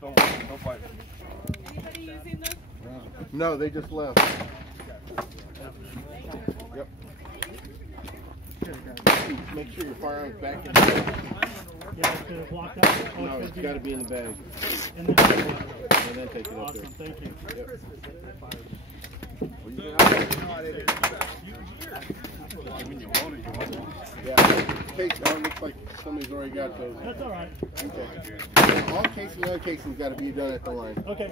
Don't fight. Anybody using this? No, they just left. Yep. Make sure your firearm's back in the bag. Yeah, it's going to block that? No, it's got to be in the bag. And then, And then take it up there. awesome, thank you. Yep. Yeah. Case, looks like somebody's already got those. That's all right. Okay. All casing and uncasing got to be done at the line. Okay.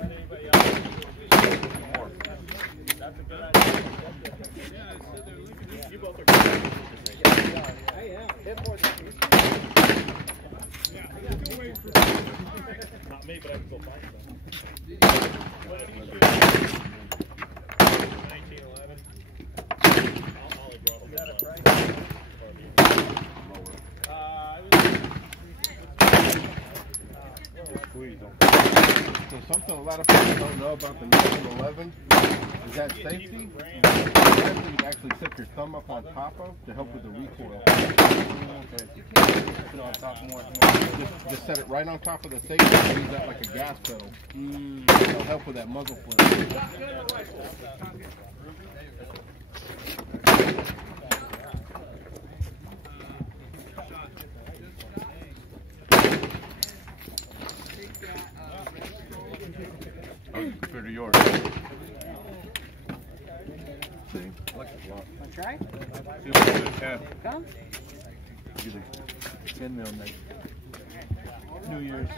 Not me, but I can go find some. 1911. So something a lot of people don't know about the 1911 is that safety. You actually set your thumb up on top of to help with the recoil. Put it on top more. Just set it right on top of the safety and use that like a gas pedal. It'll help with that muzzle flip. Compared to yours. See, Wanna try? see what it is. Yeah. Come. Get a 10 mil next. New Year's.